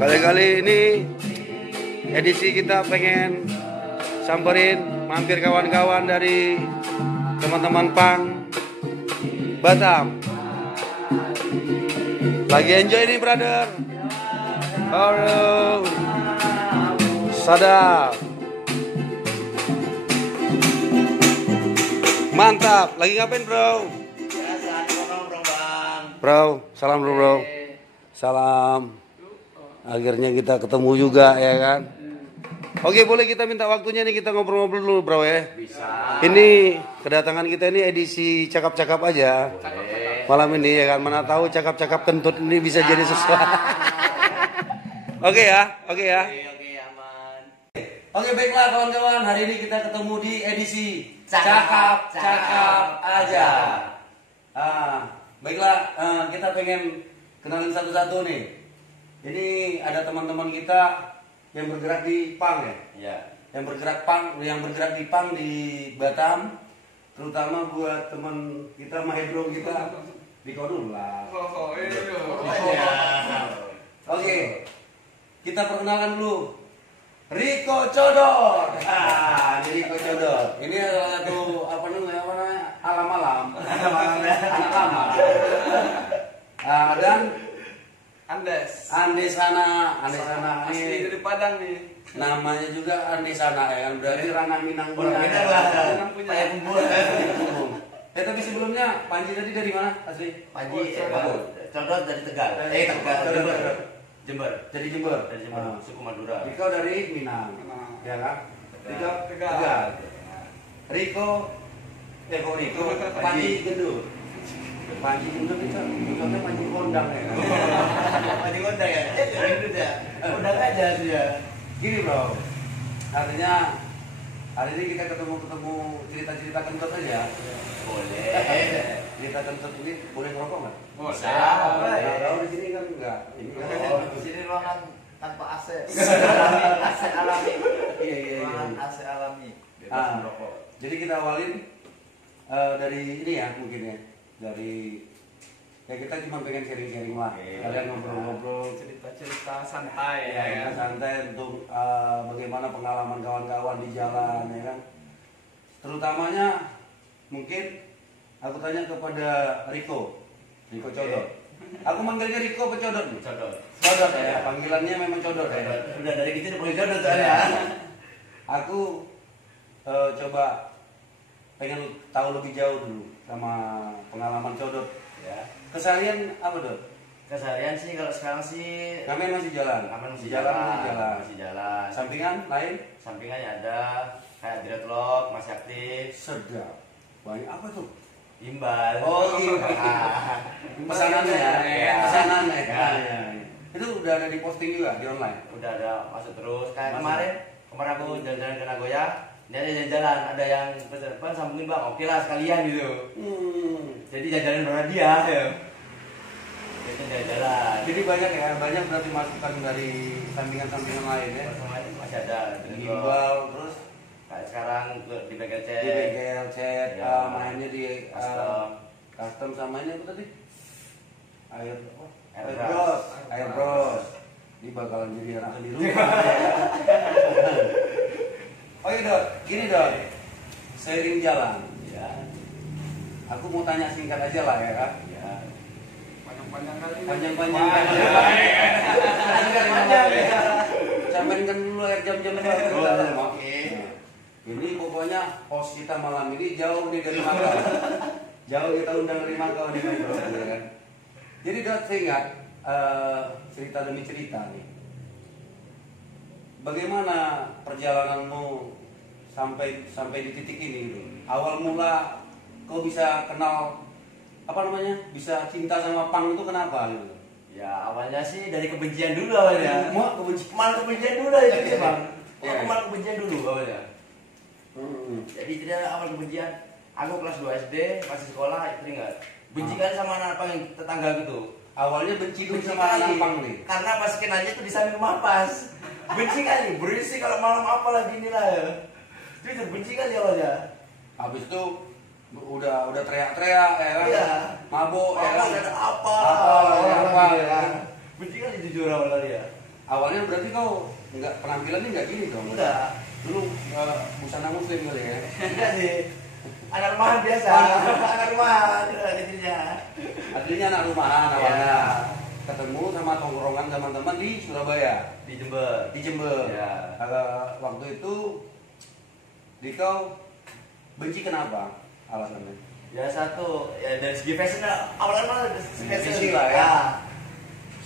Kali-kali ini edisi kita pengen samperin mampir kawan-kawan dari teman-teman pang Batam. Lagi enjoy nih brother. Halo. Sadap. Mantap. Lagi ngapain bro? Biasa nongkrong bro bang. Bro, salam bro. Salam. Akhirnya kita ketemu juga ya kan. Oke, boleh kita minta waktunya nih, kita ngobrol-ngobrol dulu bro ya. Bisa. Ini kedatangan kita ini edisi cakap-cakap aja. Boleh. Malam ini ya kan, mana tahu cakap-cakap kentut ini bisa jadi sesuatu. Oke ya. Oke aman. Oke, baiklah kawan-kawan, hari ini kita ketemu di edisi Cakap aja. Baiklah, kita pengen kenalin satu-satu nih. Ini ada teman-teman kita yang bergerak di pang ya. Iya. Yang bergerak di pang di Batam, terutama buat teman kita Mahebro kita di Kodul lah. Oke, kita perkenalkan dulu Riko Codot. Ini Riko Codot. Ini adalah satu apa namanya alam-alam, anak lama. Dan Andesana asli ini dari Padang nih. namanya juga Andesana ya kan, berarti ranah Minang Orang punya. Minang lah. Minang punya. Kayak kumpul. Tapi sebelumnya Panji tadi dari mana asli? Panji Codot dari Tegal. Tegal. Jember. Dari Jember. Dari Jember. Suku Madura. Riko dari Minang, ya kan? Riko Tegal. Riko Panji Gendut. Panji Gendut itu bukannya Panji Kondang ya kan? Panji kondang ya? Gendut ya? Kondang aja dia. Gini bro, artinya hari ini kita ketemu cerita-cerita kentut aja. Boleh. Cerita kentut ini boleh ngerokok nggak? Bisa. Kalau di sini kan enggak. Ini kan. Oh, di sini ruangan tanpa AC. AC alami. Iya. Ruangan AC alami. Bebas Ah. merokok. Jadi kita awalin dari ini ya mungkin ya, dari ya kita cuma pengen sharing-sharing lah. Oke. Kalian ngobrol-ngobrol Cerita-cerita santai ya, ya kan. santai untuk bagaimana pengalaman kawan-kawan di jalan ya kan. Terutamanya mungkin aku tanya kepada Riko Codot. Aku manggilnya Riko apa Codot? Codot. Codot ya, panggilannya memang Codot ya. Udah dari kecil boleh Codot soalnya. Aku coba pengen tahu lebih jauh dulu sama pengalaman Codot. Ya. Keseharian apa Dot? Keseharian sih kalau sekarang sih Ngamen masih jalan. aman masih jalan. Masih jalan. Sampingan lain? Sampingannya ada kayak dreadlock masih aktif. Sedap. Banyak apa tuh? Imbal. Oh, iya. Pesanannya ya. Iya. Pesanannya. Iya. Ya. Itu udah ada di posting juga di online. Udah ada masuk terus. Kayak Masuk. kemarin aku jalan-jalan ke Nagoya. Dia ada jalan-jalan, ada yang pesan, "Bang, sambungin bang, oke lah sekalian gitu." Jadi jalan-jalan berhadiah ya. Jadi jalan-jalan. Jadi banyak ya, banyak berarti masukan dari sampingan-sampingan lain ya. Masing-masing masih ada. Gimbal terus Kayak sekarang di bengkel di cek. bengkel chat, Ya. mainnya di custom sama ini apa tadi? Airbrush. Ini bakalan jadi anak di rumah. Oh iya Dot, gini Dot, seiring jalan, Ya. aku mau tanya singkat aja lah ya kan? Ya. Panjang-panjang kali. Panjang-panjang Sampai kan dulu jam-jam Oke. Ini pokoknya host kita malam ini jauh nih dari Makau. Jauh kita undang dari Makau nih bro, ya kan? Jadi Dot, saya ingat cerita demi cerita nih. Bagaimana perjalananmu sampai di titik ini gitu? Awal mula kau bisa kenal apa namanya? Bisa cinta sama pang itu kenapa gitu? Ya awalnya sih dari kebencian dulu awalnya. Mau kebencian? Malah kebencian dulu aja gitu bang. Iya. Aku malah kebencian dulu awalnya. Jadi tidak awal kebencian. Aku kelas 2 SD masih sekolah teringat. Benci kan sama anak pang yang tetangga gitu. Awalnya benci dulu sama anak pang nih. Karena pas kenanya tuh di samping rumah pas. Benci kali, berisik kalau malam apa lagi inilah ya. Itu benci kali awalnya. Habis itu udah teriak-teriak ya kan? Iya. Mabuk ya Apa kan? ada apa? Ya kan? Benci kali jujur awalnya dia. awalnya berarti kau nggak penampilannya nggak gini dong? Enggak. Dulu busana muslim kali ya? Enggak sih. Anak rumahan biasa. Anak rumahan kecilnya. Aslinya anak rumahan awalnya. Iya. Ketemu sama tongkrongan teman-teman di Surabaya, Di Jember. di Jember. Iya. Waktu itu di kau benci kenapa alasannya? Ya satu, ya dari segi fashion awalnya dari segi fashion Fisik lah ya.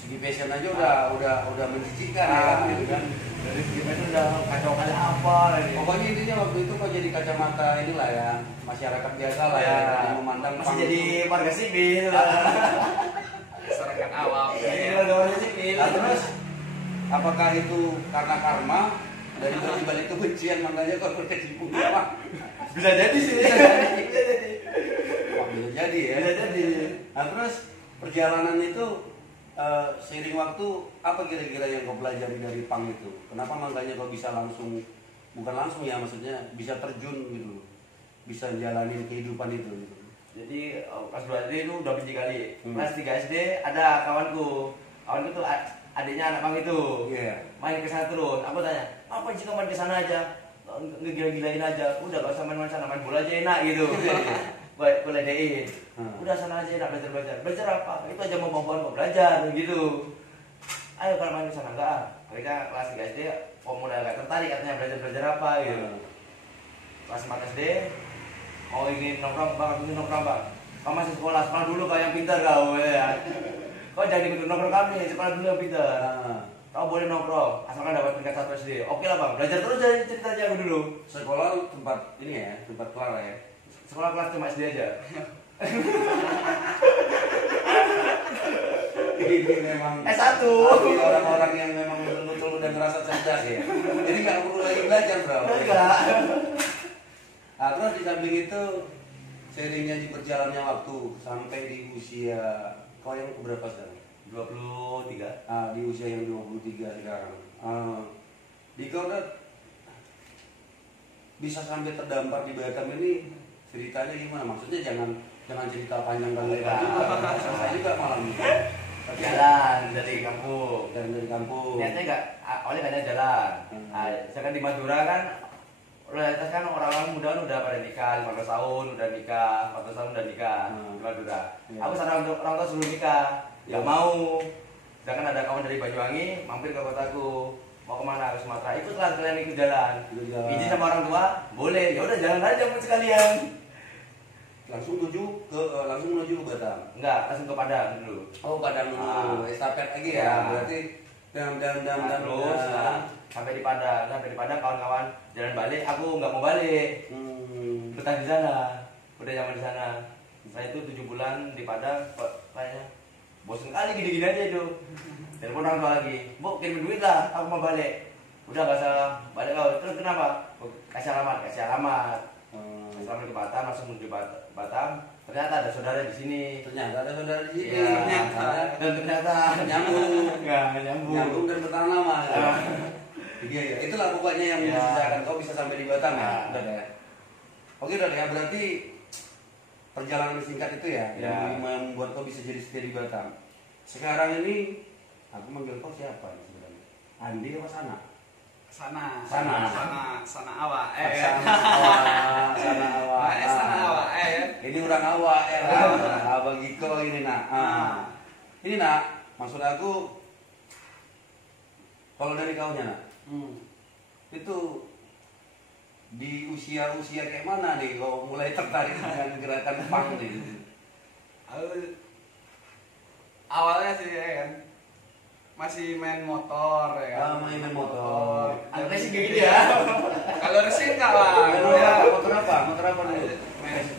Segi fashion aja udah menjijikan ya kan, gitu kan. Dari segi fashion udah kacau kali apa lagi. Pokoknya intinya waktu itu kau jadi kacamata inilah ya, masyarakat biasa lah ya, yang memandang masih punk jadi itu. warga sipil. Masyarakat awam. Jadi Ya. warga sipil. Nah, terus apakah itu karena karma dari balik kebencian makanya kau berkecimpung apa? Bisa jadi sih. Bisa jadi. Wah, bisa jadi ya. Bisa jadi. Nah terus perjalanan itu seiring waktu apa kira-kira yang kau pelajari dari punk itu? Kenapa makanya kau bisa langsung, bukan langsung ya maksudnya bisa terjun gitu, bisa jalanin kehidupan itu gitu. Jadi kelas 2 SD itu udah benci kali. Hmm. Kelas 3 SD ada kawanku. Kawanku tuh adiknya anak pang itu. Iya. Main ke sana terus. Aku tanya, "Apa sih kamu main ke sana aja? Ngegila-gilain aja. Udah gak usah main-main sana, main bola aja enak gitu." Baik, boleh dein. Udah sana aja enak belajar. Belajar apa? Itu aja mau kok belajar gitu. Ayo kalau main ke sana enggak. Mereka kelas 3 SD mulai agak tertarik katanya belajar apa gitu. Kelas 4 SD mau ingin nongkrong bang, aku ingin nongkrong bang. Kau masih sekolah dulu kau yang pintar kau ya. Kau jangan ikut nongkrong kami, sekolah dulu yang pintar. Kau boleh nongkrong, asalkan dapat peringkat 1 SD. Oke lah bang, belajar terus dari ceritanya aku dulu. Sekolah tempat ini ya, tempat kelar ya. Sekolah kelas cuma SD aja. Ini memang S1. ini orang-orang yang memang betul-betul udah ngerasa cerdas ya. Jadi nggak perlu lagi belajar bro. Enggak. Nah, terus di samping itu seringnya di berjalannya waktu sampai di usia kau yang berapa sekarang? 23. Di usia yang 23 sekarang. Di kau udah bisa sampai terdampar di Batam ini ceritanya gimana? Maksudnya jangan cerita panjang kali Enggak. juga. Selesai juga malam ini. Jalan dari kampung. Dan dari kampung. Niatnya enggak, awalnya enggak jalan. Nah, saya kan di Madura kan realitas kan orang-orang muda kan udah pada nikah, 15 tahun udah nikah, 14 tahun udah nikah di Madura. Iya. Aku sadar untuk orang tua sebelum nikah, Iya. nggak mau. Sedangkan ada kawan dari Banyuwangi mampir ke kotaku, mau kemana ke Sumatera, ikutlah kalian ikut jalan. Ikut jalan. Izin sama orang tua, boleh. Ya udah jalan aja pun sekalian. Langsung menuju ke Batam. Enggak, langsung ke Padang dulu. Oh, Padang dulu. Estafet lagi ya. Ya. Berarti Nah, terus sampai di Padang kawan-kawan jalan balik, aku nggak mau balik. Betah di sana, udah nyaman di sana. Setelah itu 7 bulan di Padang, kok kayaknya bosan kali gini-gini aja itu. Telepon orang tua lagi, "Bu, kirim duit lah, aku mau balik." Udah gak salah balik kau. Terus kenapa? Kasih alamat. Kasih alamat ke Batam, langsung menuju Batam. Ternyata ada saudara di sini. Ternyata ada saudara di sini. Iya. Dan ternyata nyambung. nyambung. Nyambung dan bertahan lama. Iya, iya. Itulah pokoknya yang Iya. mengisahkan kau bisa sampai di Batam ya. Iya. Udah ya. Oke, udah ya. Berarti perjalanan singkat itu ya Iya. yang membuat kau bisa jadi setia di Batam. Sekarang ini aku manggil kau siapa nih sebenarnya? Andi apa Sana? Sana awak. Sana awak. Sana awak. Ini orang awak ya kan? Abang Giko ini nak. Ini nak, maksud aku kalau dari kaunya nak, itu di usia-usia kayak mana nih kau mulai tertarik dengan gerakan punk nih? Awalnya sih ya kan masih main motor ya kan. Main motor. Ada racing kayak gini ya. Kalau racing enggak lah. Motor apa? Motor apa dulu?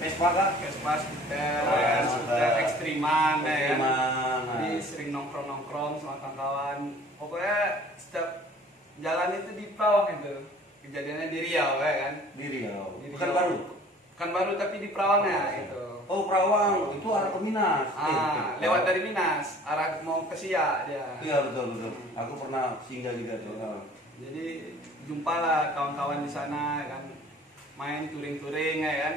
Vespa kah? Vespa, skuter, Ah, skuter ekstriman ya kan. Ekstriman. Jadi sering nongkrong sama kawan-kawan. Pokoknya setiap jalan itu di Perawang itu. Kejadiannya di Riau ya kan. Di Riau. Di Bukan Riau. baru. Kan baru tapi di Perawang ya gitu. Oh, Perawang. Itu arah ke Minas. Lewat dari Minas, arah mau ke Siak dia. Iya, betul. Aku pernah singgah juga tuh. Jadi jumpalah kawan-kawan di sana kan, main touring-touring ya kan.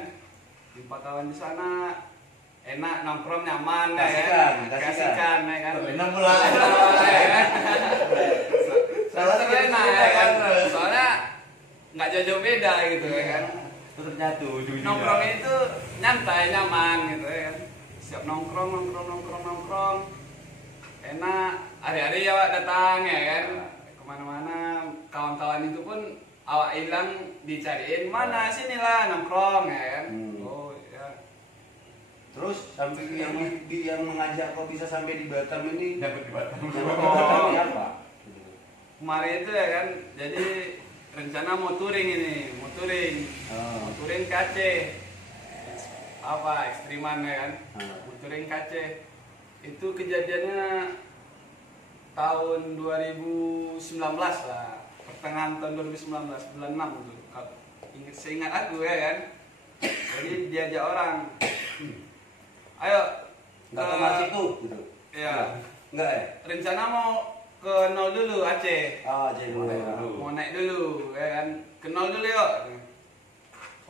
Jumpa kawan di sana, enak nongkrong nyaman ya kan. Kasihkan. Ya kan. Benar pula. ada jauh beda gitu ya kan. Tetap nyatu ujung-ujungnya. Nongkrong itu nyantai, nyaman gitu ya kan. Siap nongkrong. Enak, hari-hari ya Wak datang ya kan. Kemana-mana, kawan-kawan itu pun awak hilang dicariin mana sinilah nongkrong ya kan. Oh ya. Terus sampai yang mengajak kok bisa sampai di Batam ini Dapat di Batam. ini apa? Kemarin itu ya kan, jadi rencana mau touring ini, mau touring ke Aceh. Apa ekstriman ya kan? Mau touring ke Aceh. Itu kejadiannya tahun 2019 lah, pertengahan tahun 2019, bulan 6 itu. Seingat aku ya kan. Jadi diajak orang. Ayo Nggak ke Mars itu gitu. Iya. Enggak ya? Rencana mau ke nol dulu Aceh. Jadi mulai dulu. Mau naik dulu ya kan. Ke nol dulu yuk.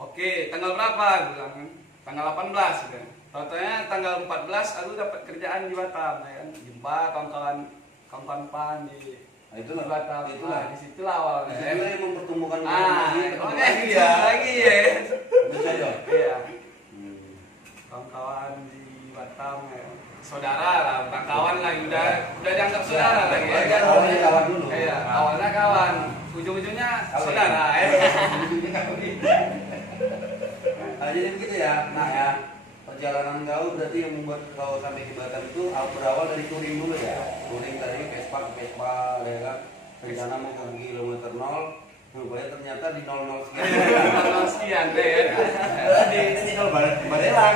Oke, tanggal berapa? Aku bilang kan. Tanggal 18 gitu. Totalnya tanggal 14 aku dapat kerjaan di Batam ya kan. Jumpa kawan-kawan pan di Itulah Batam. itulah. Di situlah awalnya. Itu yang mempertemukan Lagi ya. Betul ya? Iya. Kawan-kawan di Batam ya. Saudara lah, bukan kawan lagi, udah dianggap saudara lagi ya. Awalnya kawan dulu. Iya, awalnya kawan, ujung-ujungnya saudara ya. Jadi begitu ya. Nah ya, perjalanan kau berarti yang membuat kau sampai ke Batam itu berawal dari touring dulu ya. Touring dari Vespa ke Vespa ya kan. Rencana mau ke kilometer 0, rupanya ternyata di 00 sekian. 00 sekian deh ya. Di nol Barelang.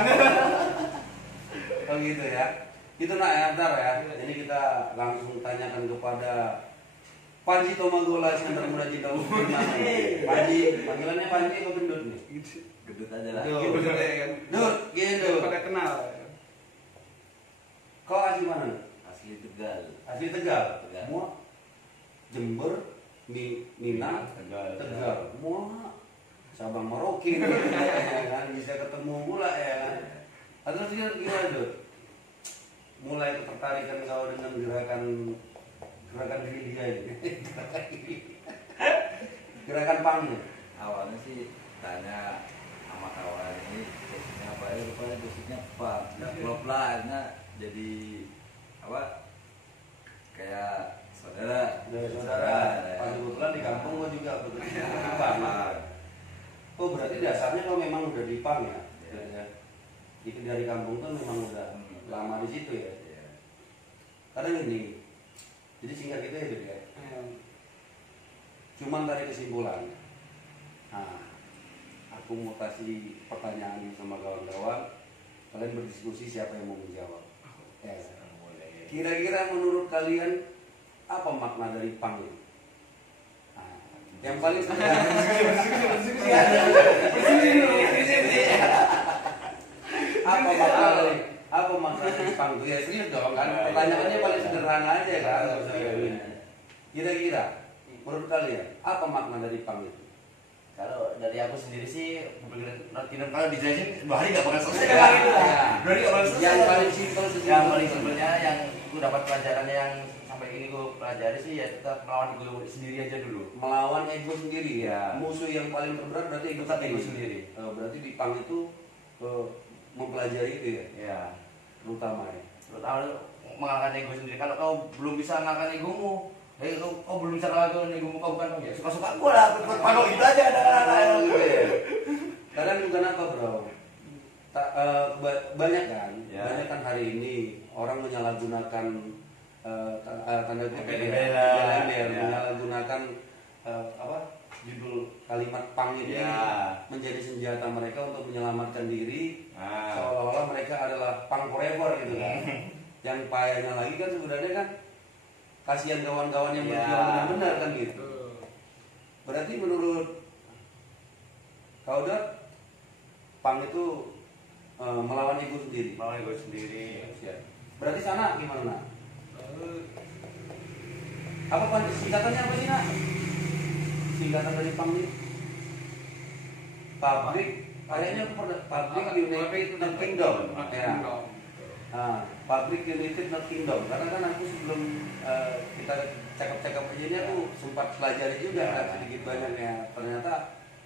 Oh gitu ya. Itu nak ya, bentar ya. Jadi kita langsung tanyakan kepada Panji Tomagola yang termuda cinta umum. Panji, panggilannya Panji atau Gendut nih? Gedut aja lah. Gitu deh kan. Dut, Gendut. Pada kenal. Kau asli mana? Asli Tegal. Asli Tegal. Tegal. Mua Jember, Minang, Tegal. Mua Sabang Merauke ya kan, bisa ketemu pula ya kan. Terus dia gimana Dut? Mulai ketertarikan kau dengan gerakan diri dia ini. Gerakan pangnya. Awalnya sih tanya sama kawan ini basicnya apa ya, rupanya basicnya apa, nggak klop lah, akhirnya jadi apa kayak saudara. Pas kebetulan di kampung gua juga bekerja di pang. Oh berarti dasarnya kau memang udah di pang ya? Itu dari kampung kan memang udah lama di situ ya. Karena ini, jadi singkat gitu ya Dut ya. Cuman dari kesimpulan. Nah, aku mau kasih pertanyaan sama kawan-kawan. Kalian berdiskusi siapa yang mau menjawab. Ya. Kira-kira menurut kalian apa makna dari pang ini? Nah, yang paling apa makna dari pang itu? Ya serius dong kan. Pertanyaannya paling sederhana aja kan. Kira-kira menurut kalian apa makna dari pang itu? Kalau dari aku sendiri sih, kalau dijelasin 2 hari nggak bakal selesai. Ya. 2 hari nggak bakal selesai. Yang paling simpel Yang paling simpelnya yang aku dapat pelajaran yang sampai ini gue pelajari sih ya tetap melawan ego sendiri aja dulu. Melawan ego sendiri ya. Ya. Musuh yang paling terberat berarti ego Tetap ego sendiri. Berarti di pang itu mempelajari itu ya, Ya. terutama ya. Terutama mengalahkan ego sendiri. Kalau kau belum bisa mengalahkan egomu, kau belum bisa mengalahkan egomu, kau bukan ya suka-suka gue lah, kalau gitu aja ada. Kadang bukan apa bro, banyak kan, Ya. banyak kan hari ini orang menyalahgunakan tanda kutip Embel-embel. ya, Ya. menyalahgunakan apa judul kalimat pang ini Ya. menjadi senjata mereka untuk menyelamatkan diri, Nah. seolah-olah mereka adalah pang forever gitu kan. Yang payahnya lagi kan sebenarnya kan kasihan kawan-kawan yang Ya. berjuang benar-benar kan gitu. Berarti menurut kau Dot, pang itu melawan ego sendiri. Melawan ego sendiri. Berarti sana gimana nak? Apa singkatannya apa sih nak? Singkatan dari pang ini? Pabrik, kayaknya aku pernah Pabrik United Kingdom. Ya. Pabrik United Kingdom. Karena kan aku sebelum kita cakap-cakap aja ini aku sempat pelajari juga kan sedikit banyak ya. Ternyata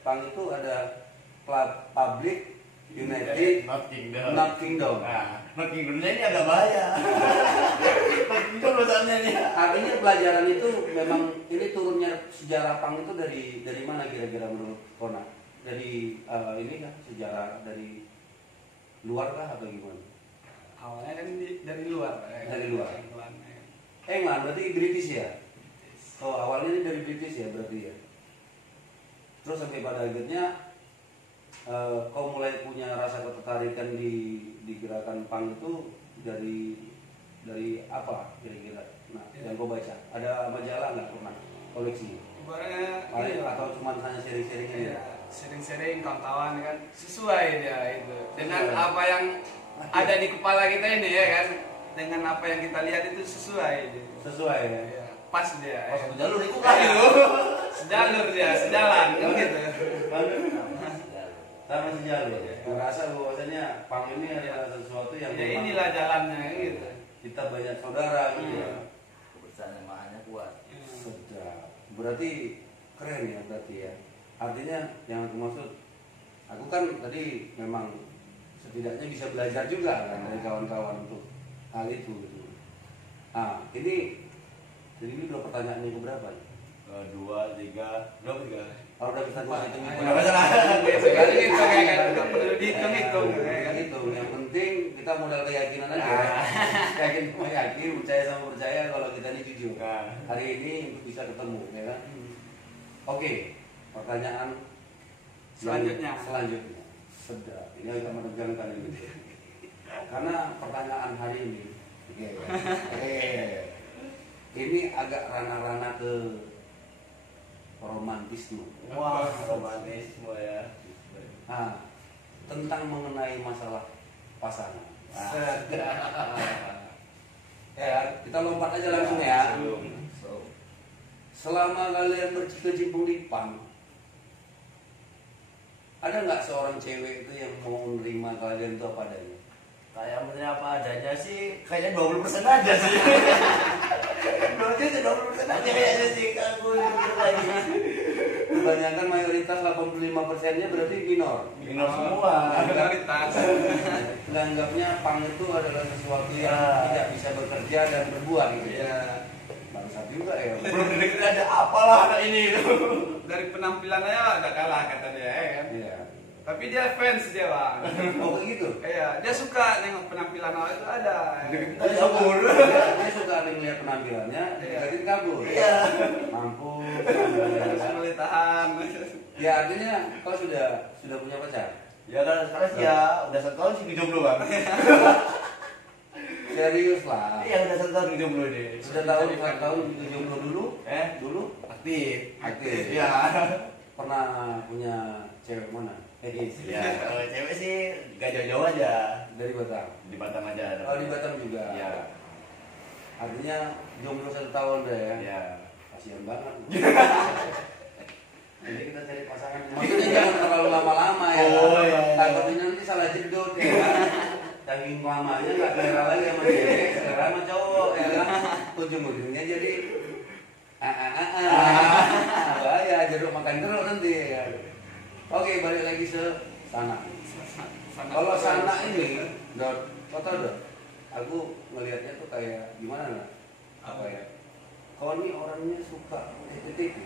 PANG itu ada Public United Not Kingdom. Not Kingdom. Nah, Not Kingdomnya ini agak bahaya. Not Kingdom bahasanya nih. Artinya pelajaran itu memang ini turunnya sejarah PANG itu dari mana kira-kira menurut Kona? Dari ini kan sejarah dari luar kah atau gimana? Awalnya kan dari luar. Dari luar. England, ya. England berarti British ya? Oh awalnya ini dari British ya berarti ya? Terus sampai pada akhirnya kau mulai punya rasa ketertarikan di gerakan PANG itu dari apa kira-kira? Nah, yang kau baca ada majalah nggak pernah koleksi? Ibaratnya Paling ini, atau cuma hanya sharing-sharing aja? ya, sering-sering kawan-kawan kan sesuai dia itu dengan Sesuai. apa yang ada di kepala kita ini ya kan, dengan apa yang kita lihat itu sesuai. Sesuai ya? Ya, pas dia. Pas ya. jalur itu kan Ya, itu. sejalur dia, sejalan kan gitu. Sama sejalur. Merasa bahwasanya PANG ini adalah sesuatu yang Ya memang inilah jalannya gitu. kita banyak saudara gitu ya. Kebersamaannya kuat. Sedap. Berarti keren ya berarti ya. Artinya yang aku maksud, aku kan tadi memang setidaknya bisa belajar juga kan dari kawan-kawan untuk hal itu gitu. Nah ini jadi ini udah pertanyaan yang berapa nih? 2, 3, berapa 3? Kalau udah bisa gua hitung Udah masalah. Sekali itu kayak kan nggak perlu dihitung-hitung. ya kan. gitu. Yang penting kita modal keyakinan aja. Yakin sama yakin, percaya sama percaya kalau kita ini jujur. Nah. Hari ini untuk bisa ketemu, ya kan? Oke, pertanyaan Selanjutnya. Selanjutnya, sedap. Ini agak menegangkan ini. Karena pertanyaan hari ini, oke, ini agak ranah-ranah ke romantisme. Wah, romantisme ya. Nah, tentang mengenai masalah pasangan. Nah, ya, kita lompat aja langsung ya. Selama kalian berkecimpung di PANG, ada nggak seorang cewek itu yang mau menerima kalian itu apa adanya? Kayak menurutnya apa adanya sih, kayaknya 20% aja sih. Menurutnya itu 20% aja kayaknya sih, aku lagi. Kebanyakan mayoritas 85%-nya berarti minor. Minor semua. Minoritas. Menganggapnya PANG itu adalah sesuatu yang Ya. tidak bisa bekerja dan berbuat gitu ya. Ya, Bangsat juga ya. Belum deket ada apalah anak ini itu. dari penampilannya udah kalah kata dia ya kan. Iya. Tapi dia fans dia bang. Oh begitu. Iya, dia suka nengok penampilan awal itu ada. Tadi kabur. Dia suka ngeliat penampilannya, dikatin kabur. Iya. Mampus. Harus boleh tahan. Ya artinya kau sudah punya pacar. Ya kan sekarang sih ya udah 1 tahun sih jomblo bang. Serius lah. Iya udah 1 tahun jomblo ini. Sudah tahun jomblo dulu? Dulu Aktif. aktif. Iya. Pernah punya cewek mana? Ya kalau cewek sih gak jauh-jauh aja. Dari Batam. Di Batam aja. Oh di Batam juga. Iya. Artinya jomblo 1 tahun deh ya. Iya. Kasihan banget. Jadi kita cari pasangan. Maksudnya jangan terlalu lama-lama ya. Oh, iya. Takutnya nanti salah jedot ya. Saking lamanya nggak selera lagi sama cewek, selera sama cowok ya kan. Ujung-ujungnya jadi bahaya jeruk makan jeruk nanti ya. Oke balik lagi ke sana. Kalau sana ini, Dot, kau tahu Dot? Aku ngelihatnya tuh kayak gimana lah? Apa ya? Kau ini orangnya suka TTP.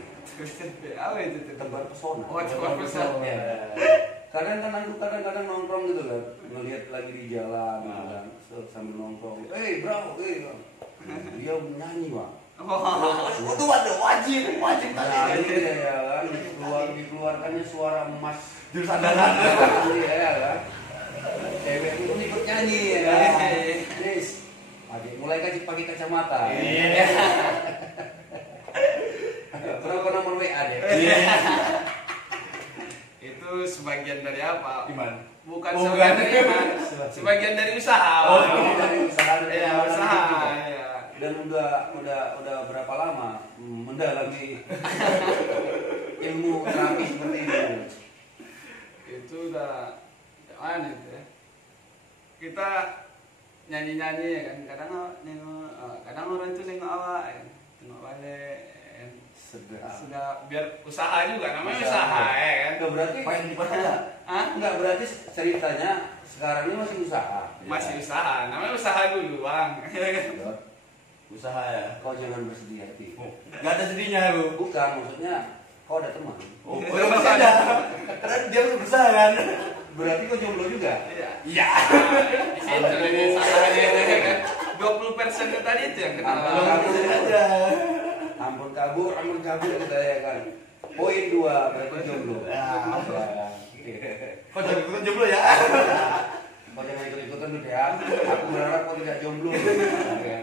Apa itu? Tebar pesona. Oh, tebar pesona. Ya. Kadang aku kadang-kadang nongkrong gitu kan, ngelihat lagi di jalan gitu kan, sambil nongkrong. Bro, dia nyanyi bang. Itu wajib Nyanyi dia ya kan, dikeluarkannya suara emas. jurusan dalam. Iya ya kan. Cewek itu ikut nyanyi ya kan. Yes. Adik mulai pakai kacamata. Iya. Berapa nomor WA deh? Itu sebagian dari apa? Gimana? Bukan Oh, sebagian bukan. dari iman, sebagian dari usaha. Oh, dari usaha. Iya, usaha. Iya. Dan udah berapa lama mendalami ilmu terapi seperti ini? Itu udah aneh itu ya. Kita nyanyi-nyanyi ya kan, kadang orang itu nengok awak ya. Tengok balik ya kan. Sedap. Sudah biar usaha juga, namanya Usaha. usaha ya kan. Enggak berarti Pengen di mana? Hah? enggak berarti ceritanya sekarang ini masih usaha. Masih usaha, namanya usaha dulu bang. Dot, Usaha ya. kau jangan bersedih hati. Gak ada sedihnya bu. Bukan, maksudnya kau ada teman. Oh, masih ada. Karena dia berusaha kan. Berarti kau jomblo juga. Iya. Iya. Di situ ini salahnya ya kan. 20% tadi itu yang kenal. Belum aja. Ampun kabur kita ya kan. Poin 2 berarti jomblo. Ya. Ya. Kok jangan ikut jomblo ya? Kau jangan ikut-ikutan dulu ya. Aku berharap kau tidak jomblo. Ya.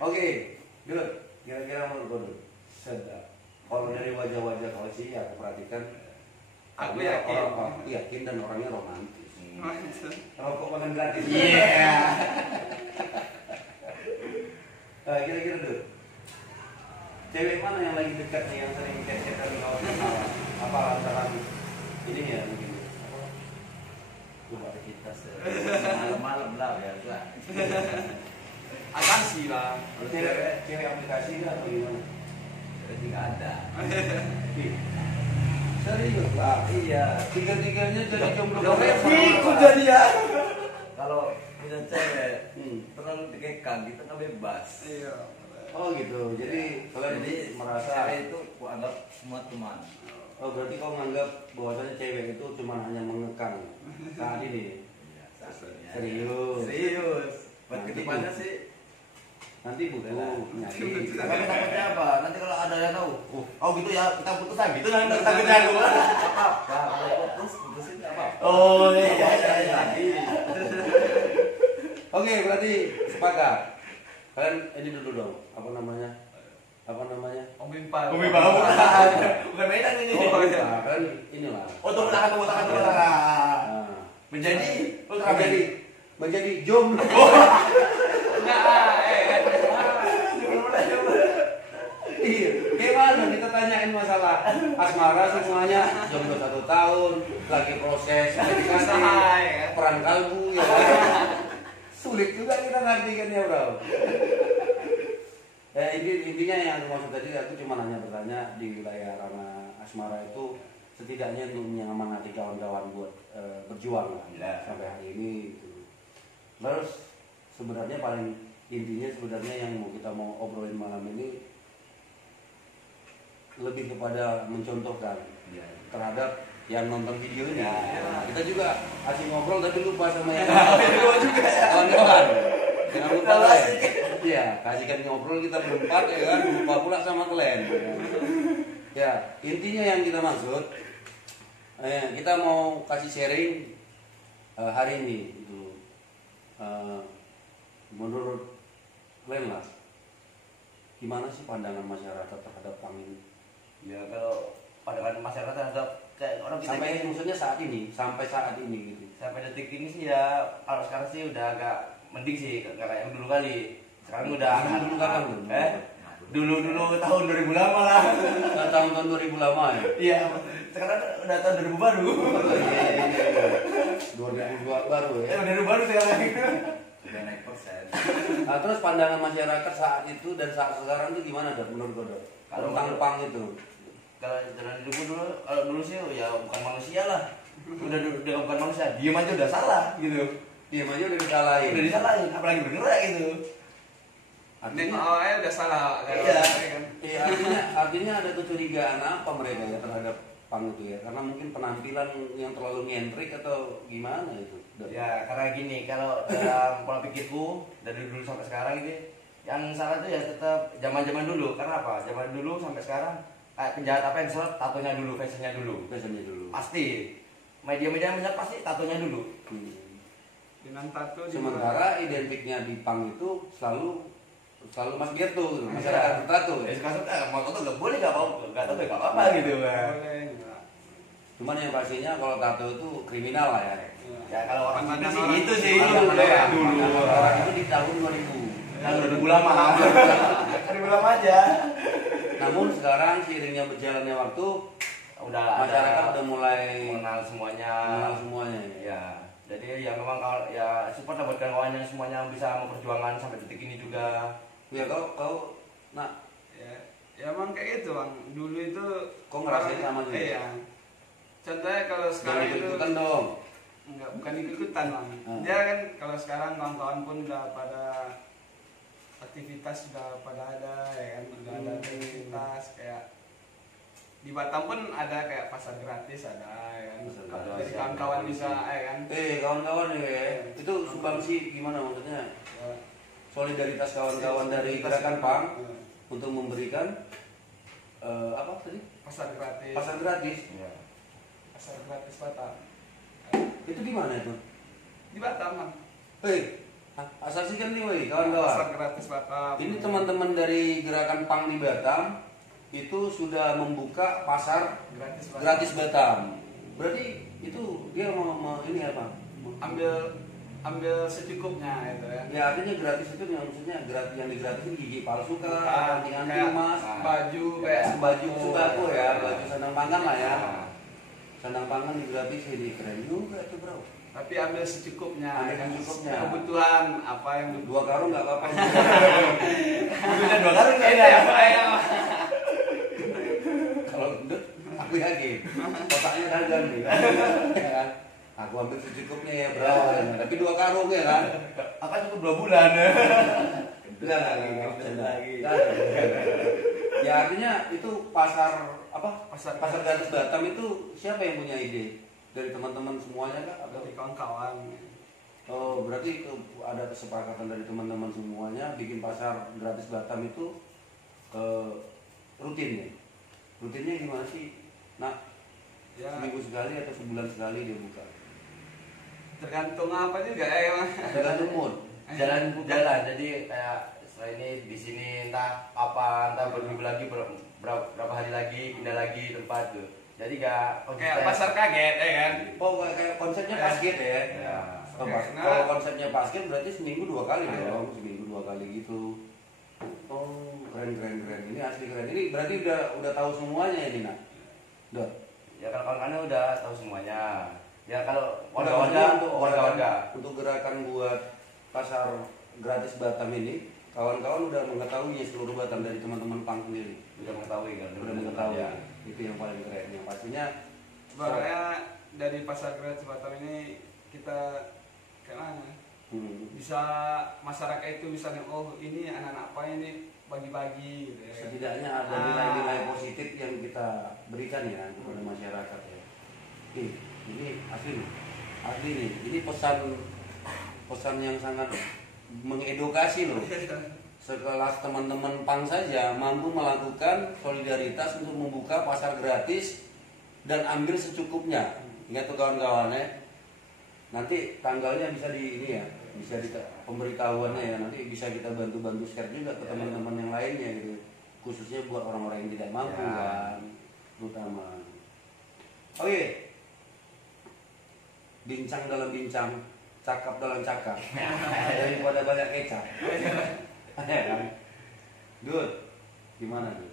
Oke, dulu kira-kira menurut kau dulu. Sedap. Kalau dari wajah-wajah kau sih aku perhatikan. Aku orangnya yakin. Orang yakin dan orangnya romantis. Rokok makan gratis. Iya. Kira-kira dulu. Cewek mana yang lagi dekat nih yang sering chat-chatan kau kenal? Apa lantaran ini ya mungkin? Coba kita malam-malam lah ya. Akasi bang. Cewek aplikasi nggak atau gimana? Jadi nggak ada. Ih, serius lah. Iya. Tiga-tiganya jadi jomblo. Ikut jadi ya. Kalau punya cewek Hmm. terlalu dikekang kita nggak bebas. Iya. Oh gitu. Jadi kalian Jadi merasa. cewek itu aku anggap semua teman. Oh berarti kau menganggap bahwasanya cewek itu cuma hanya mengekang saat ini. Iya, saksinya. Serius. Serius. Buat Nanti kedepannya sih. Nanti buku nyari. Tapi takutnya apa? Nanti kalau ada yang tahu, oh gitu ya kita putusan gitu nanti takutnya aku. Apa? Kalau putusin apa? Oh iya. Oke berarti sepakat. Kalian ini dulu dong. Apa namanya? Om Bimpa. Bukan Medan ini. Oh iya. Kalian inilah. Oh tepuk tangan. Nah, Menjadi menjadi jomblo. Iya, gimana kita tanyain masalah asmara semuanya jomblo 1 tahun, lagi proses komunikasi, perang kalbu ya. Sulit juga kita ngartikan ya bro. Intinya yang aku maksud tadi aku cuma hanya bertanya di wilayah ranah asmara itu setidaknya untuk menyemangati kawan-kawan buat berjuang lah Ya. sampai hari ini. Gitu. Terus sebenarnya paling intinya sebenarnya yang kita mau obrolin malam ini lebih kepada mencontohkan terhadap yang nonton video ini. Kita juga asik ngobrol tapi lupa sama yang kawan-kawan. Jangan lupa lah. Iya, kasihkan ngobrol kita berempat ya kan, lupa pula sama kalian. Ya, intinya yang kita maksud kita mau kasih sharing hari ini itu menurut kalian lah gimana sih pandangan masyarakat terhadap pang ini? Ya kalau pandangan masyarakat terhadap kayak orang kita Sampai maksudnya sampai saat ini gitu. sampai detik ini sih ya kalau sekarang sih udah agak mending sih nggak kayak yang dulu kali. Sekarang udah Dulu kapan lu? Dulu tahun 2000 lama lah. Tahun 2000 lama ya. Iya, sekarang udah tahun 2000 baru. 2002 baru ya. 2000 baru sekarang. Udah naik persen. Nah, terus pandangan masyarakat saat itu dan saat sekarang itu gimana Dok menurut kau Dok? Kalau Tentang pang itu. Kalau jalan dulu kalau dulu sih ya bukan manusia lah. Udah bukan manusia, diem aja udah salah gitu. Diam aja udah disalahin. Udah disalahin, apalagi bergerak gitu. Neng Artinya, awalnya udah salah. Iya. Kan? iya, artinya ada kecurigaan apa mereka ya terhadap pang itu ya? Karena mungkin penampilan yang terlalu ngentrik atau gimana itu? Dok? Ya karena gini, kalau dalam pola pikirku dari dulu sampai sekarang ini yang salah itu ya tetap zaman dulu. Karena apa? Zaman dulu sampai sekarang kayak penjahat apa yang disorot tatonya dulu, fashionnya dulu. Biasanya dulu. Pasti media-media banyak pasti tatonya dulu. Dengan tato juga. Sementara identiknya di pang itu selalu Mas Gerto, gitu. Masyarakat bertato ya. Sekarang mau tato nggak boleh nggak apa-apa gitu kan. Boleh, enggak. Cuman yang pastinya kalau tato itu kriminal lah ya. Ya kalau orang Pandangan Sunda sih orang gitu itu sih. Pandangan dulu ya, orang, dulu. pandangan orang itu di tahun 2000. Kan udah 2000 lama. 2000 lama aja. Namun sekarang seiringnya berjalannya waktu Udah masyarakat ada udah mulai mengenal semuanya. mengenal semuanya ya. Ya, jadi ya memang kalau ya support lah buat kawan-kawan yang semuanya bisa memperjuangkan sampai detik ini juga. Ya kau nak Ya, ya emang memang kayak gitu bang. Dulu itu Kok ngerasain sama juga? Iya. Contohnya kalau sekarang Jangan itu ikutan dong. enggak, bukan ikut-ikutan bang. Hmm. Dia kan kalau sekarang kawan-kawan pun udah pada aktivitas sudah pada ada ya kan, udah ada aktivitas kayak di Batam pun ada kayak pasar gratis ada ya kan. Pasar gratis. Jadi kawan-kawan bisa ya kan. Kawan-kawan ya, itu sumbangsi gimana maksudnya? Ya. Solidaritas kawan-kawan dari Gerakan Pang Ya. untuk memberikan apa tadi? Pasar gratis. Pasar gratis. Iya. Pasar gratis Batam. Itu gimana itu? Di Batam bang. Saksikan nih, woi, Pasar kawan-kawan. gratis Batam. Ini teman-teman dari Gerakan Pang di Batam itu sudah membuka pasar gratis Batam. gratis Batam. Berarti itu dia mau ini apa? ambil secukupnya itu ya. Ya artinya gratis itu yang maksudnya gratis yang digratisin gigi palsu kah, anting-anting Kayak mas, baju kayak baju sembako ya, baju sandang pangan lah ya. Nah, Sandang pangan digratisin, ini keren juga tuh bro. tapi ambil secukupnya. Ambil kan. secukupnya. Kebutuhan apa yang 2 karung nggak apa-apa. Butuhnya 2 karung nggak Itu ya? ya, Pak, ya. Kalau gendut, aku yakin kotaknya dagang nih. Ya kan? Aku ambil secukupnya ya bro, tapi 2 karung ya kan. Akan cukup 2 bulan. Enggak lagi, lagi. Ya artinya itu pasar apa? Pasar Pasar gratis Batam itu siapa yang punya ide? Dari teman-teman semuanya kah? Atau dari kawan-kawan. oh berarti ada kesepakatan dari teman-teman semuanya bikin pasar gratis Batam itu rutin ya? Rutinnya gimana sih? Nah, Ya, seminggu sekali atau sebulan sekali dia buka? tergantung apa juga ya, Mas. Tergantung mood. Jalan, jadi kayak setelah ini di sini entah apa, entah berminggu lagi berapa hari lagi pindah lagi tempat tuh. Jadi gak Kayak pasar kaget ya kan. Oh kayak konsepnya basket ya? Ya. Kalau konsepnya basket berarti seminggu 2 kali dong, seminggu 2 kali gitu. Oh keren. Ini asli keren. Ini berarti udah tahu semuanya ini nak? Udah. Ya kalau kawan-kawan udah tahu semuanya. Ya kalau Warga-warga warga-warga untuk gerakan buat pasar gratis Batam ini, kawan-kawan udah mengetahui seluruh Batam dari teman-teman Pang sendiri. udah mengetahui kan. Udah mengetahui. Ya. Itu yang paling keren. Yang pastinya Sebenarnya dari pasar gratis Batam ini kita kemana? Bisa masyarakat itu bisa nih, oh ini anak-anak apa ini bagi-bagi gitu ya. setidaknya ada nilai-nilai positif yang kita berikan ya kepada masyarakat ya. Ini asli nih. Ini pesan yang sangat mengedukasi loh. Sekelas teman-teman Pang saja mampu melakukan solidaritas untuk membuka pasar gratis dan ambil secukupnya. Ingat tuh kawan-kawan ya. Nanti tanggalnya bisa di ini ya, bisa di pemberitahuannya ya. Nanti bisa kita bantu share juga ke teman-teman yang lainnya gitu. Khususnya buat orang-orang yang tidak mampu kan, terutama. Oke. Bincang dalam bincang, cakap dalam cakap. Daripada banyak kecap. Ya kan? Good. Gimana tuh?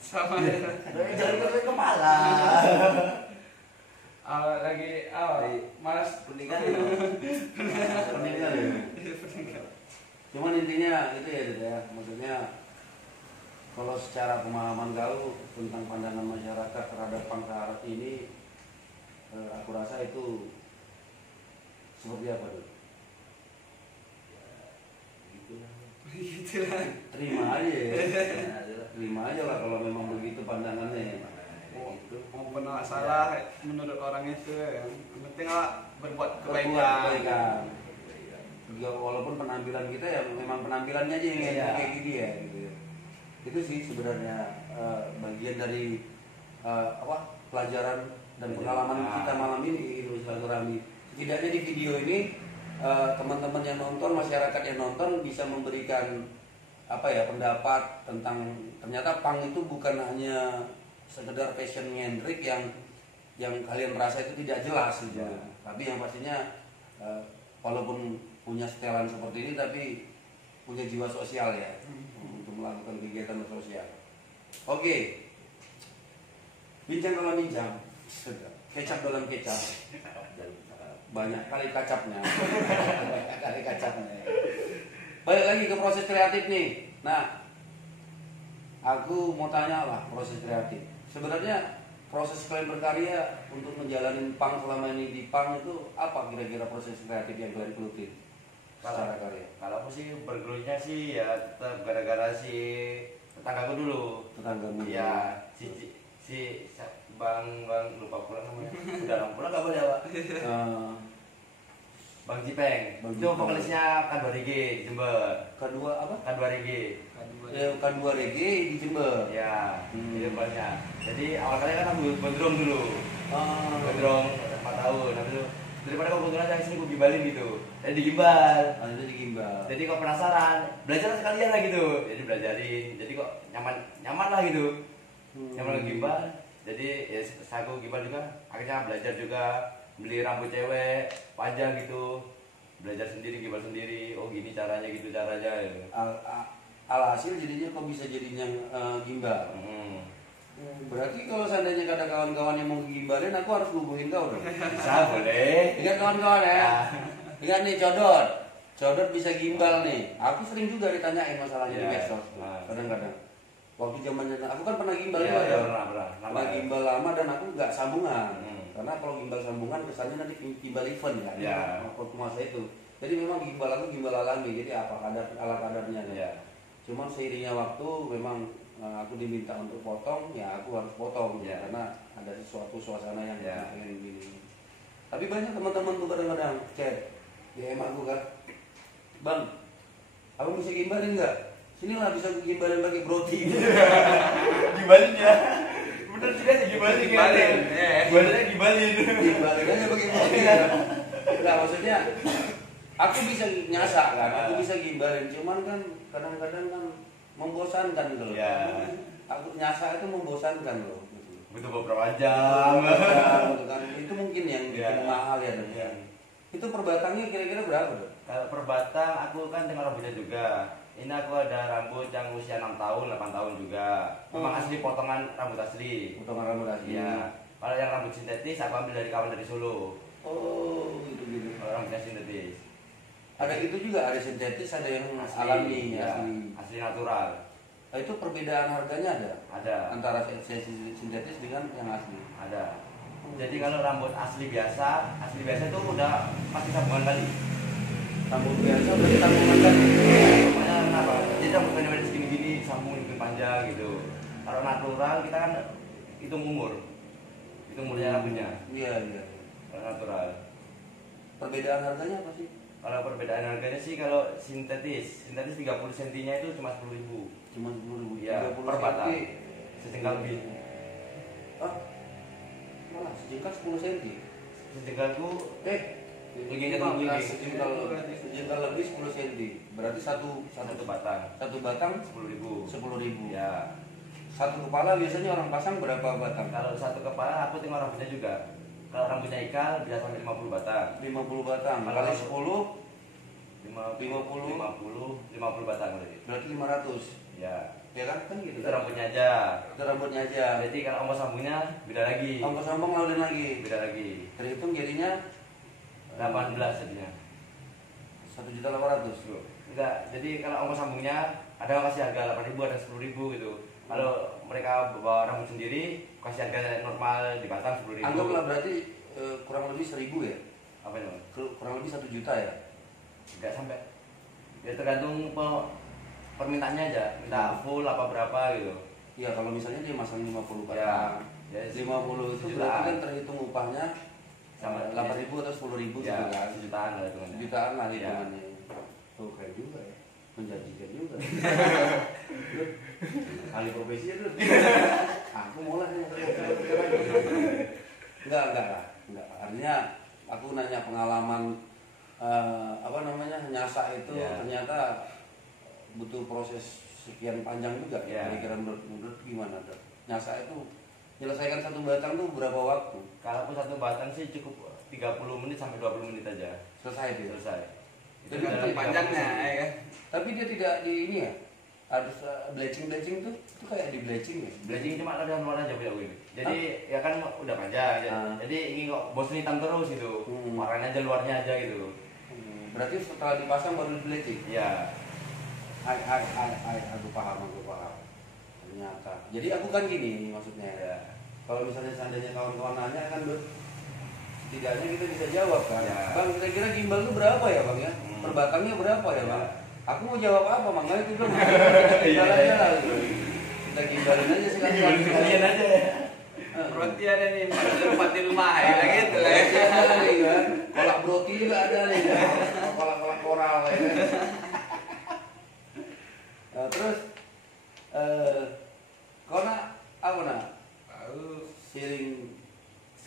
Sama Jangan ke kepala. lagi malas Pendidikan ya. Pendidikan ya. Cuman intinya itu ya, Dut, ya. Maksudnya kalau secara pemahaman kau tentang pandangan masyarakat terhadap Pang Saharat ini, aku rasa itu seperti apa tuh? gitu lah. Terima aja ya. Terima aja lah kalau memang begitu pandangannya. Mau benar salah menurut orang itu ya kan. Yang penting lah berbuat Kebaikan. kebaikan. Ya, walaupun penampilan kita ya memang penampilannya aja yang kayak gini ya gitu. Itu sih sebenarnya bagian dari pelajaran dan pengalaman kita malam ini gitu silaturahmi. Setidaknya di video ini teman-teman yang nonton, masyarakat yang nonton bisa memberikan pendapat tentang ternyata Pang itu bukan hanya sekedar fashion ngendrik yang kalian rasa itu tidak jelas gitu. Tapi yang pastinya walaupun punya setelan seperti ini tapi punya jiwa sosial ya untuk melakukan kegiatan sosial. Oke. Bincang dalam bincang, kecap dalam kecap. Banyak kali kacapnya. Balik lagi ke proses kreatif nih. Nah, aku mau tanya lah proses kreatif. Sebenarnya proses kalian berkarya untuk menjalani punk selama ini di punk itu apa kira-kira proses kreatif yang kalian geluti secara karya? Kalau aku sih bergelutnya sih ya tetap gara-gara si tetanggaku dulu. Tetanggamu? Iya, si bang lupa pulang namanya. Udah lama pulang nggak boleh pak. Bang Cipeng. Bang Itu Cipeng. vokalisnya K2 Reggae di Jember. Kedua apa? K2 Reggae. K2 Reggae di Jember. Ya, itu banyak. Jadi awal kali kan aku gondrong dulu. Gondrong 4 tahun. Habis itu daripada kau gondrong aja sini gue gimbalin gitu. Jadi digimbal. Ada di Gimbal. Jadi kok penasaran, belajar sekalian lah gitu. Jadi belajarin. Jadi kok nyaman lah gitu. Nyaman gimbal. Jadi ya aku gimbal juga. Akhirnya belajar juga beli rambut cewek panjang gitu. Belajar sendiri gimbal sendiri. Oh gini caranya gitu caranya. Alhasil jadinya kok bisa jadinya gimbal. Berarti kalau seandainya ada kawan-kawan yang mau gimbalin, aku harus hubungin kau dong. Bisa boleh. Ingat kawan-kawan ya. Ingat nih Codot bisa gimbal nih. Aku sering juga ditanyain masalahnya di medsos. Kadang-kadang. Waktu zamannya aku kan pernah gimbal juga ya. Pernah gimbal lama dan aku nggak sambungan. Karena kalau gimbal sambungan kesannya nanti gimbal event kan. Ya. Waktu masa itu. Jadi memang gimbal aku gimbal alami. Jadi apa ala kadarnya. Ya. Cuman seiringnya waktu memang aku diminta untuk potong, ya aku harus potong ya. Karena ada sesuatu suasana yang pengen gini. Tapi banyak teman-teman tuh kadang-kadang chat DM aku kan, Bang, abang bisa gimbalin nggak? Sinilah bisa gimbalin pakai broti. Gimbalin ya. Bener juga sih gimbalin. Gimbalin aja pakai broti. Nah maksudnya aku bisa nyasa kan, aku bisa gimbalin, cuman kan kadang-kadang kan membosankan gitu loh. Ya. Aku nyasa itu membosankan loh. Butuh beberapa jam. Kan. Itu mungkin yang bikin mahal ya dong. Ya. Itu per batangnya kira-kira berapa dong? Kalau per batang aku kan tengok rambutnya juga. Ini aku ada rambut yang usia 6 tahun, 8 tahun juga. Memang asli potongan rambut asli. Potongan rambut asli. Iya. Kalau yang rambut sintetis aku ambil dari kawan dari Solo. Oh, gitu. Kalau rambutnya sintetis. Ada gitu juga, ada sintetis, ada yang alami, ya, asli. asli natural. Nah, itu perbedaan harganya ada? Ada. Antara sintetis dengan yang asli? Ada. Jadi kalau rambut asli biasa itu udah pasti sambungan kali. Rambut biasa berarti sambungan kali? Makanya kenapa? Jadi rambut pendek segini-gini sambung lebih panjang gitu. Kalau natural kita kan hitung umurnya rambutnya. Iya. Kalau natural. Perbedaan harganya apa sih? Kalau perbedaan harganya sih kalau sintetis 30 cm-nya itu cuma 10.000. Cuma 10.000. Iya, per batang. Sejengkal lebih. Malah sejengkal 10 cm. Sejengkalku Begini sejengkal lebih 10 cm. Berarti satu batang. Satu batang 10.000. 10.000. Ya. Satu kepala biasanya orang pasang berapa batang? Kalau satu kepala aku tengok rambutnya juga. Kalau rambutnya ikal bisa sampai 50 batang. 50 batang. Kali 10 50 batang berarti. Berarti 500. Ya. Ya kan gitu. Itu rambutnya aja. Itu rambutnya aja. Jadi kalau ongkos sambungnya beda lagi. Ongkos sambung laudin lagi. Beda lagi. Terhitung jadinya 18 jadinya. 1.800.000. Enggak. Jadi kalau ongkos sambungnya ada yang kasih harga 8.000 ada 10.000 gitu. Kalau mereka bawa rambut sendiri kasih harga normal di batang 10.000. Anggaplah berarti kurang lebih 1.000 ya? Apa itu? Kurang lebih 1 juta ya? Enggak sampai. Ya tergantung permintaannya aja. Minta full apa berapa gitu. Iya, kalau misalnya dia masang 50 Ya. batang. Ya, 50 itu berarti kan terhitung upahnya sama 8.000 atau 10.000 gitu ya, kan? sejutaan lah hitungannya. Jutaan lah Ya. hitungannya. Oh, keren juga ya. Menjanjikan juga. Kali profesi ya, aku mulai nih. Enggak lah. Artinya aku nanya pengalaman nyasa itu Ya. ternyata butuh proses sekian panjang juga. Ya. Kira-kira menurut gimana, Dok? Nyasa itu menyelesaikan satu batang tuh berapa waktu? Kalau aku satu batang sih cukup 30 menit sampai 20 menit aja. Selesai dia. Selesai. Itu Dalam panjangnya ya kan. Tapi dia tidak di ini ya. Harus bleaching tuh itu kayak di bleaching ya. Bleaching cuma ada luar aja punya ini. Jadi ya kan udah panjang ya. Jadi ini kok bosan hitam terus gitu. Warnanya aja luarnya aja gitu. Berarti setelah dipasang baru di bleaching. Iya. Aku paham. jadi aku kan gini maksudnya. Ya. Kalau misalnya seandainya kawan-kawan nanya kan setidaknya kita bisa jawab kan. Ya. Bang, kira-kira gimbal itu berapa ya bang ya? Per batangnya berapa ya bang? Aku mau jawab apa bang? Nggak itu bilang gimbal aja lah. Kita gimbalin aja sekali-kali. Kalian aja ya. Roti ada nih, empat di rumah ya gitu lah. Ada nih kan. Kolak roti juga ada nih kan. Kolak koral ya kan. Nah, terus kau nak apa nak? Lalu Seiring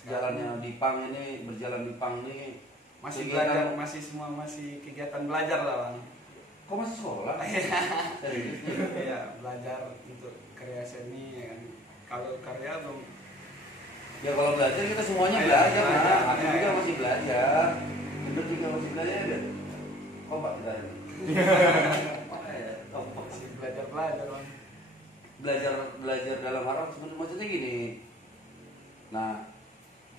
jalannya di Pang ini, berjalan di Pang ini masih kegiatan- belajar, masih semua masih kegiatan belajar lah bang. Kok masih sekolah? Serius nih? Iya, belajar untuk karya seni ya kan. Kalau karya belum. Ya kalau belajar kita semuanya Iya, belajar iya, nah. Aku iya, juga iya. masih belajar. Gendut juga masih belajar ya. Kok Pak kita ini? Masih belajar bang. Belajar dalam arah maksudnya gini. Nah,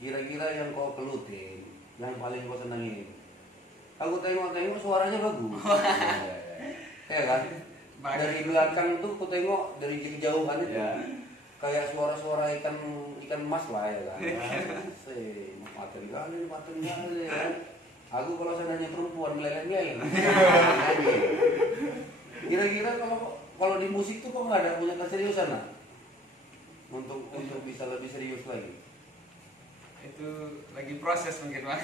kira-kira yang kau pelutin, yang paling kau senengin. Aku tengok suaranya bagus. Ya kan? Dari belakang tuh aku tengok dari kejauhan itu. Ya. Kayak suara-suara ikan emas lah ya kan. Materi kali ya kan. Aku kalau seandainya perempuan meleleh-meleh. Kira-kira kalau di musik tuh kok nggak ada punya keseriusan nah? Untuk bisa lebih serius lagi. Itu lagi proses mungkin bang.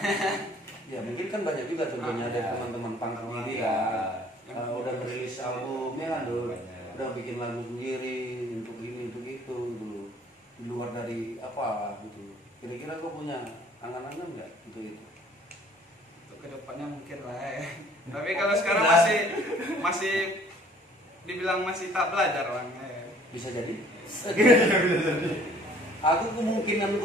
Ya mungkin kan banyak juga contohnya ada teman-teman pang sendiri ya. Udah merilis albumnya kan dulu. Udah bikin lagu sendiri untuk ini untuk itu gitu. Di luar dari apa gitu. Kira-kira kau punya angan-angan nggak untuk itu? Untuk kedepannya mungkin lah ya. Tapi kalau sekarang masih dibilang masih tak belajar bang. Ya. Bisa jadi? Aku kemungkinan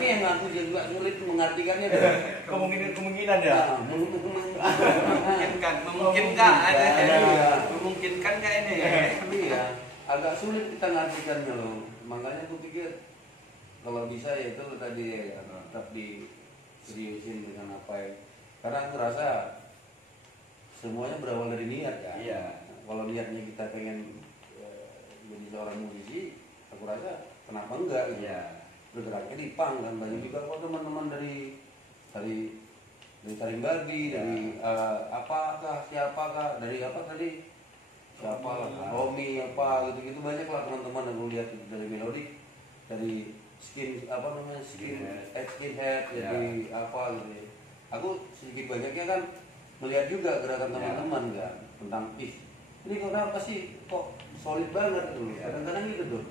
ini yang aku juga sulit mengartikannya deh. Kemungkinan ya. Memungkinkan ada Iya. memungkinkan nggak ini ya? Iya, agak sulit kita ngartikannya loh. Makanya aku pikir kalau bisa ya itu tadi ya, tetap diseriusin dengan apa ya. Karena aku rasa semuanya berawal dari niat kan. Iya. Kalau niatnya kita pengen jadi seorang musisi, aku rasa kenapa enggak gitu. Iya. Bergeraknya di pang kan banyak juga kok teman-teman dari Tarimbabi, dari apakah siapakah dari apa tadi siapa lah Romi apa gitu banyak lah teman-teman yang lihat dari melodik dari skinhead jadi apa gitu ya. Aku sedikit banyaknya kan melihat juga gerakan teman-teman kan tentang ini kenapa sih kok solid banget tuh kadang-kadang gitu tuh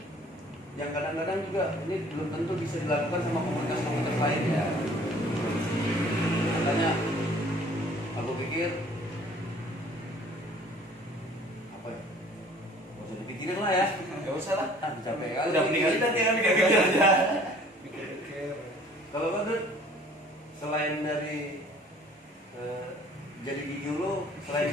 yang kadang-kadang juga ini belum tentu bisa dilakukan sama komunitas-komunitas lain ya. Makanya aku pikir apa ya? Gak usah dipikirin lah ya. Gak usah lah. Capek kali. Udah meninggal nanti kan mikir-mikir aja. Pikir-pikir. Kalau kau Dut, selain dari jadi gigi lu, selain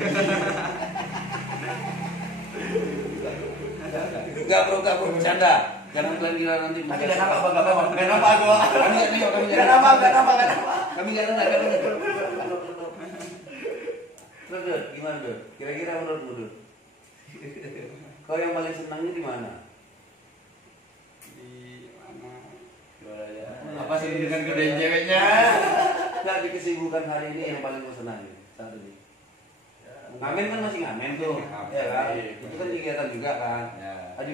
Gak bro, bercanda. Jangan kalian kira nanti. Tapi gak nampak gua. Kami gak nampak. Kami gak nampak. Terus Dut, gimana Dut? Kira-kira menurutmu Dut? Kau yang paling senangnya di mana? Di mana? Apa sih dengan godain ceweknya? Nggak di kesibukan hari ini yang paling kau senangi saat ini. Ngamen kan masih ngamen tuh, ya kan? Itu kan kegiatan juga kan. Ya. Di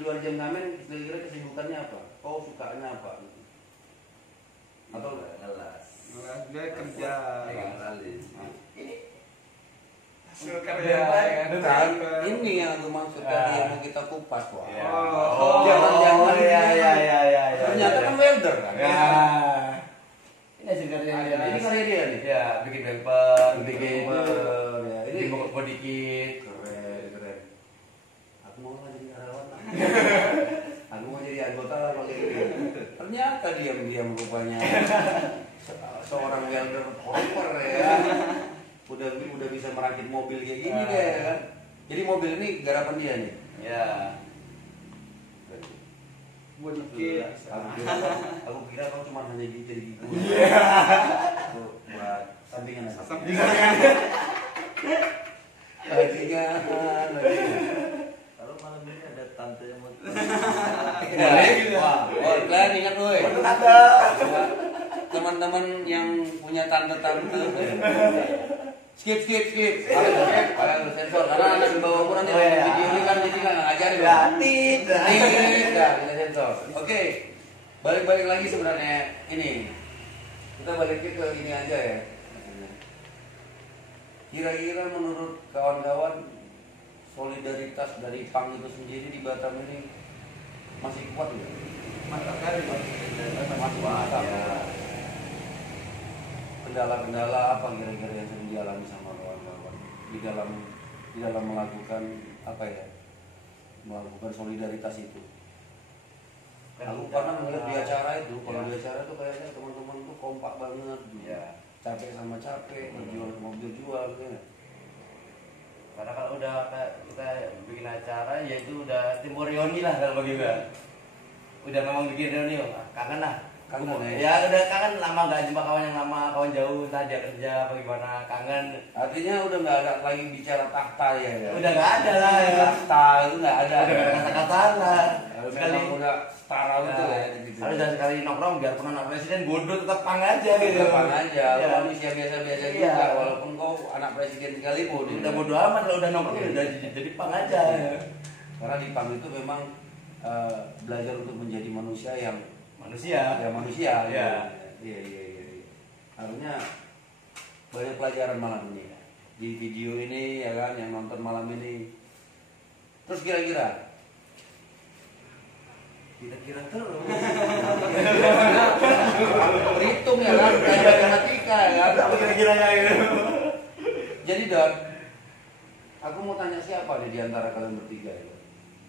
luar jam ngamen, kira-kira kesibukannya apa? Kau sukanya apa? Atau Ngelas. Dia kerja. Hasil Kerja, karya. kan? Ini yang aku maksud tadi yang mau kita kupas wah. Oh. Jangan-jangan ya. ternyata kan welder kan? Ya. Ini hasil karya dia. Ini karya dia nih. Ya, bikin bumper, Bikin bumper, ya. ini body kit. Keren. Aku mau jadi karyawan lah. Aku mau jadi anggota lah kalau gitu. Ternyata diam-diam rupanya seorang welder proper ya. Udah bisa merakit mobil kayak gini deh ya kan. Jadi mobil ini garapan dia nih. Ya. Body kit. Aku kira kau cuma hanya gitu jadi gitu. Buat sampingan. Lagi. Kalau malam ini ada tamu tante mau. Wah, kalian ingat woi. Ada. Teman-teman yang punya tante-tante. Skip. Kalian sensor karena anak di bawah nanti video ini kan jadi kan ngajarin. Tidak. Kita sensor. Oke. Balik lagi sebenarnya ini. Kita balik ke ini aja ya. Kira-kira menurut kawan-kawan solidaritas dari PANG itu sendiri di Batam ini masih kuat nggak? Mantap kali Pak. Masih mantap. Kendala-kendala apa kira-kira yang sering dialami sama kawan-kawan di dalam melakukan apa ya? Melakukan solidaritas itu. Aku pernah melihat di acara itu, kalau di acara itu kayaknya teman-teman tuh kompak banget. Ya. Capek sama capek, berjuang sama berjuang ya. Karena kalau udah kita bikin acara ya itu udah tim reuni lah kalau bagi gue. Udah memang bikin reuni, kangen lah. Kangen ya udah kangen lama nggak jumpa kawan yang lama, kawan jauh entah dia kerja apa gimana, kangen. Artinya udah nggak ada lagi bicara tahta ya. Udah nggak ada lah ya. Tahta itu nggak ada. Udah nggak ada kata-kata lah. Sekali udah setara betul ya. Kalau udah sekali nongkrong biarpun anak presiden bodoh tetap pang aja gitu. Tetap aja. Ya. Manusia biasa-biasa Iya. juga walaupun kau anak presiden sekalipun. Udah bodoh amat kalau udah nongkrong udah jadi pang aja. Karena di PANG itu memang belajar untuk menjadi manusia yang manusia. Iya. Harusnya banyak pelajaran malam ini ya. Di video ini ya kan yang nonton malam ini. Terus kira-kira terus berhitung ya kan, kayak matematika ya kan. Apa kira-kira ya gitu. Jadi Don, aku mau tanya siapa nih di antara kalian bertiga itu?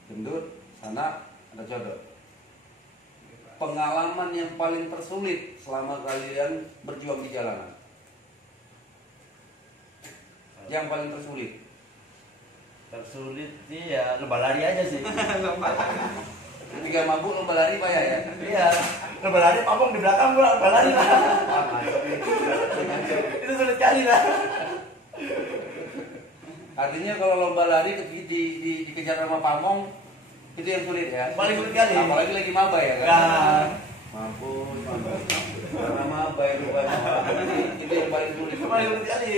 Gendut, Sana, ada Codo. Pengalaman yang paling tersulit selama kalian berjuang di jalanan? Yang paling tersulit? Tersulit sih ya lomba lari aja sih. Ketika mabuk lomba lari Pak ya? Iya, lomba lari pamong di belakang gua lomba lari lah. Itu sulit kali lah. Artinya kalau lomba lari dikejar sama pamong itu yang sulit ya? Paling sulit kali. Apalagi lagi maba ya kan? Nah, Mabuk. Karena maba itu itu yang paling sulit. paling sulit kali.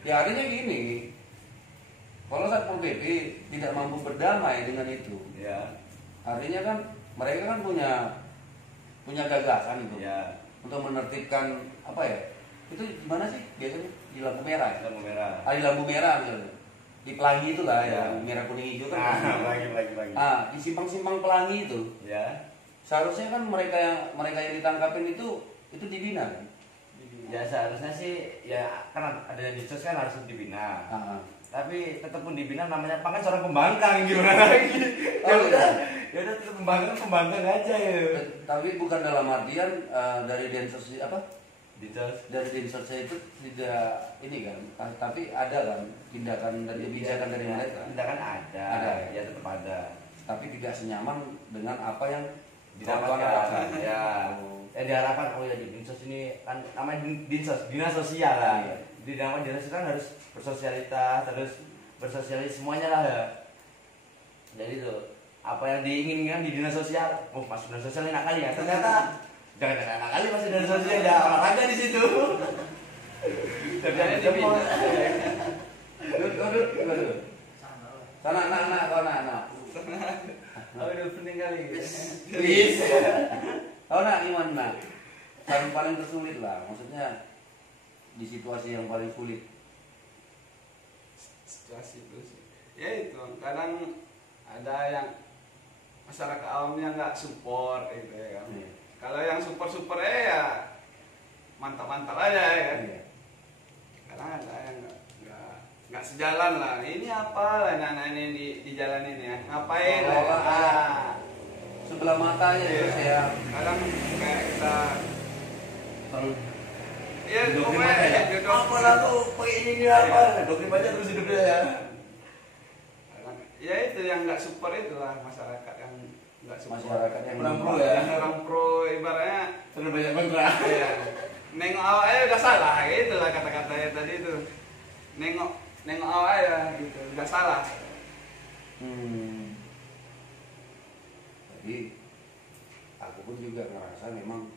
Ya artinya gini, kalau Satpol PP tidak mampu berdamai dengan itu, Ya, artinya kan mereka kan punya gagasan itu ya. untuk menertibkan apa ya? Itu gimana sih biasanya di lampu merah? Ya? Lampu merah. Di lampu merah misalnya. Di pelangi itu lah Ya. yang merah kuning hijau kan. Lagi. Di simpang-simpang pelangi itu Ya. seharusnya kan mereka yang ditangkapin itu dibina kan? Ya seharusnya sih ya kan ada dinsos kan harus dibina. Tapi tetap pun dibina namanya kan seorang pembangkang gimana lagi. Ya udah tetap pembangkang aja ya. Tapi bukan dalam artian dari densus apa? Dinsos. Dari densosnya itu tidak ini kan, tapi ada kan tindakan dan kebijakan dari mereka. Tindakan ada. Ya tetap ada. Tapi tidak senyaman dengan apa yang Didapatkan. Ya. Yang diharapkan ya di dinsos ini kan namanya dinsos, dinas sosial lah. Di nama dinas sosial kan harus bersosialitas, harus bersosialis semuanya lah ya. Jadi itu apa yang diinginkan di dinas sosial, masuk dinas sosial enak kali ya. Ternyata jangan enak kali masuk dinas sosial ada olahraga di situ. Jadi dipindah. Duduk. Sana anak. Oh, udah penting kali. Please. Oh nak gimana? Paling tersulit lah, maksudnya di situasi yang paling sulit. Situasi itu sih. Ya itu, kadang ada yang masyarakat awamnya nggak support gitu ya kan. Iya. Kalau yang support ya mantap aja ya kan. Iya. Kadang ada yang nggak sejalan lah. Ini apa lah anak-anak ini di jalan ini ya? Ngapain lah? Oh, sebelah matanya terus ya. Kadang kayak kita iya Doktrin pokoknya aja ya. jodoh. Apa lah tuh pakai ini apa? Doktrin aja terus hidupnya ya. Ya itu yang nggak support itulah masyarakat yang nggak support. Masyarakat yang Kurang pro ya. Orang pro ibaratnya Terlalu banyak kontra. ya, nengok awalnya udah salah gitu lah kata-katanya tadi itu. Nengok awalnya gitu udah salah. pun juga ngerasa memang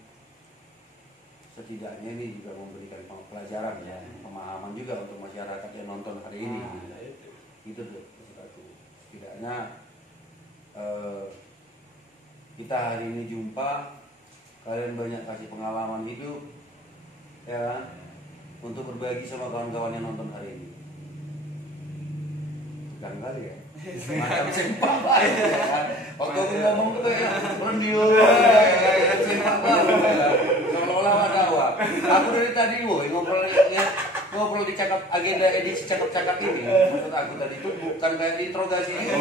setidaknya ini juga memberikan pelajaran ya, pemahaman juga untuk masyarakat yang nonton hari ini. Gitu tuh maksud aku. Setidaknya kita hari ini jumpa, kalian banyak kasih pengalaman hidup ya kan, untuk berbagi sama kawan-kawan yang nonton hari ini. Tegang kali ya, macam sempak banget ya kan. Waktu aku ngomong tuh kayak rendio kayak sempak banget ya, seolah-olah ada awak. Aku dari tadi ngobrol di cakap agenda edisi cakap-cakap ini. Maksud aku tadi itu bukan kayak diinterogasi gitu.